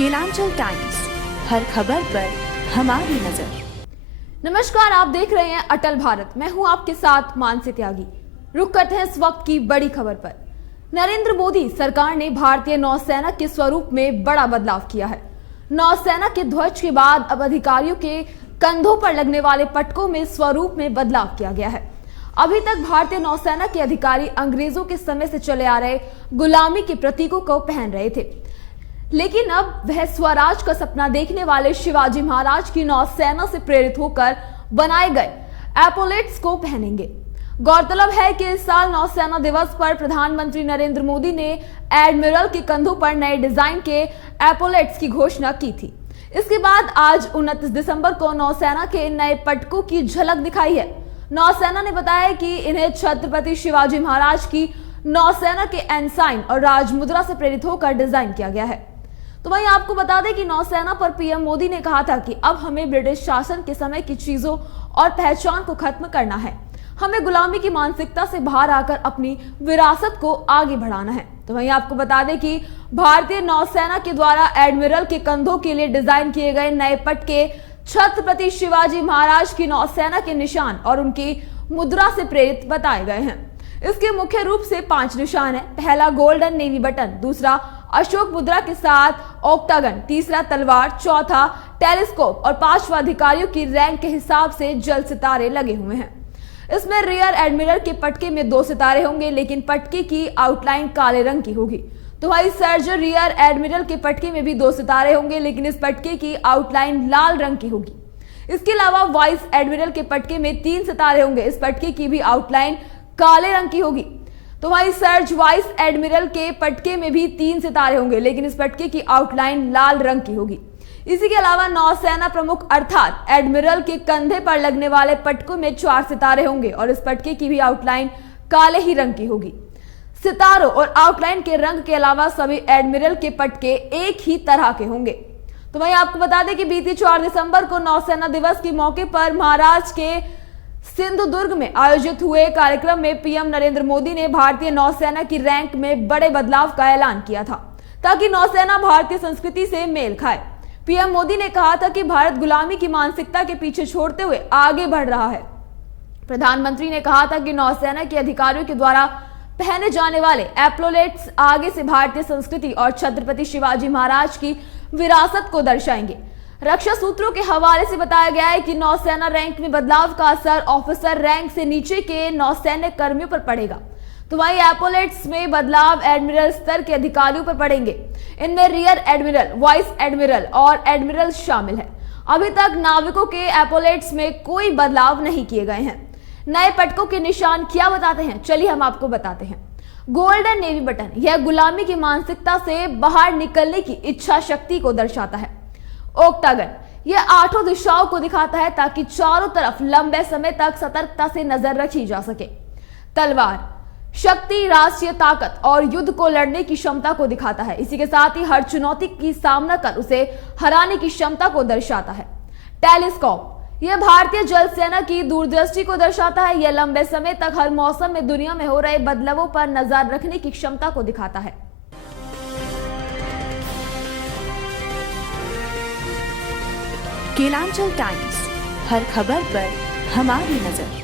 Kelanchal times, हर खबर पर हमारी नजर। नमस्कार, आप देख रहे हैं अटल भारत। मैं हूं आपके साथ मानसी त्यागी। रुक करते हैं इस वक्त की बड़ी खबर पर। नरेंद्र मोदी सरकार ने भारतीय नौसेना के स्वरूप में बड़ा बदलाव किया है। नौसेना के ध्वज के बाद अब अधिकारियों के कंधों पर लगने वाले पटकों में स्वरूप में बदलाव किया गया है। अभी तक भारतीय नौसेना के अधिकारी अंग्रेजों के समय से चले आ रहे गुलामी के प्रतीकों को पहन रहे थे, लेकिन अब वह स्वराज का सपना देखने वाले शिवाजी महाराज की नौसेना से प्रेरित होकर बनाए गए एपोलेट्स को पहनेंगे। गौरतलब है कि इस साल नौसेना दिवस पर प्रधानमंत्री नरेंद्र मोदी ने एडमिरल के कंधों पर नए डिजाइन के एपोलेट्स की घोषणा की थी। इसके बाद आज 29 दिसंबर को नौसेना के नए पटकों की झलक दिखाई है। नौसेना ने बताया कि इन्हें छत्रपति शिवाजी महाराज की नौसेना के एनसाइन और राजमुद्रा से प्रेरित होकर डिजाइन किया गया है। तो वहीं आपको बता दें कि नौसेना पर पीएम मोदी ने कहा था कि अब हमें ब्रिटिश शासन के समय की चीजों और पहचान को खत्म करना है। हमें गुलामी की मानसिकता से बाहर आकर अपनी विरासत को आगे बढ़ाना है। तो वहीं आपको बता दें कि भारतीय नौसेना के द्वारा एडमिरल के कंधों के लिए डिजाइन किए गए नए पटके छत्रपति शिवाजी महाराज की नौसेना के निशान और उनकी मुद्रा से प्रेरित बताए गए हैं। इसके मुख्य रूप से 5 निशान है। पहला गोल्डन नेवी बटन, दूसरा अशोक मुद्रा के साथ ऑक्टागन, तीसरा तलवार, चौथा टेलीस्कोप और 5वां अधिकारियों की रैंक के हिसाब से जल सितारे लगे हुए हैं। इसमें रियर एडमिरल के पटके में 2 सितारे होंगे, लेकिन पटके की आउटलाइन काले रंग की होगी। तो वहीं सर्जर रियर एडमिरल के पटके में भी 2 सितारे होंगे, लेकिन इस पटके की आउटलाइन लाल रंग की होगी। इसके अलावा वाइस एडमिरल के पटके में 3 सितारे होंगे। इस पटके की भी आउटलाइन काले रंग की होगी। तो वहीं सर्ज वाइस एडमिरल के पटके में भी 3 सितारे होंगे, लेकिन इस पटके की आउटलाइन लाल रंग की होगी। इसी के अलावा नौसेना प्रमुख अर्थात एडमिरल के कंधे पर लगने वाले पटकों में 4 सितारे होंगे और इस पटके की भी आउटलाइन काले ही रंग की होगी। सितारों और आउटलाइन के रंग के अलावा सभी एडमिरल के पटके एक ही तरह के होंगे। तो वहीं आपको बता दें कि बीती 4 दिसंबर को नौसेना दिवस के मौके पर महाराष्ट्र के सिंधुदुर्ग में आयोजित हुए कार्यक्रम में पीएम नरेंद्र मोदी ने भारतीय नौसेना की रैंक में बड़े बदलाव का ऐलान किया था, ताकि नौसेना भारतीय संस्कृति से मेल खाए। पीएम मोदी ने कहा था कि भारत गुलामी की मानसिकता के पीछे छोड़ते हुए आगे बढ़ रहा है। प्रधानमंत्री ने कहा था कि नौसेना के अधिकारियों के द्वारा पहने जाने वाले एपोलेट्स आगे से भारतीय संस्कृति और छत्रपति शिवाजी महाराज की विरासत को दर्शाएंगे। रक्षा सूत्रों के हवाले से बताया गया है कि नौसेना रैंक में बदलाव का असर ऑफिसर रैंक से नीचे के नौसैनिक कर्मियों पर पड़ेगा। तो वहीं एपोलेट्स में बदलाव एडमिरल स्तर के अधिकारियों पर पड़ेंगे। इनमें रियर एडमिरल, वाइस एडमिरल और एडमिरल शामिल है। अभी तक नाविकों के एपोलेट्स में कोई बदलाव नहीं किए गए हैं। नए पटकों के निशान क्या बताते हैं, चलिए हम आपको बताते हैं। गोल्डन नेवी बटन, यह गुलामी की मानसिकता से बाहर निकलने की इच्छा शक्ति को दर्शाता है। ऑक्टागन, यह 8 दिशाओं को दिखाता है ताकि चारों तरफ लंबे समय तक सतर्कता से नजर रखी जा सके। तलवार, शक्ति, राष्ट्रीय ताकत और युद्ध को लड़ने की क्षमता को दिखाता है। इसी के साथ ही हर चुनौती की सामना कर उसे हराने की क्षमता को दर्शाता है। टेलीस्कोप, यह भारतीय जल सेना की दूरदृष्टि को दर्शाता है। यह लंबे समय तक हर मौसम में दुनिया में हो रहे बदलावों पर नजर रखने की क्षमता को दिखाता है। केलांचल टाइम्स, हर खबर पर हमारी नजर।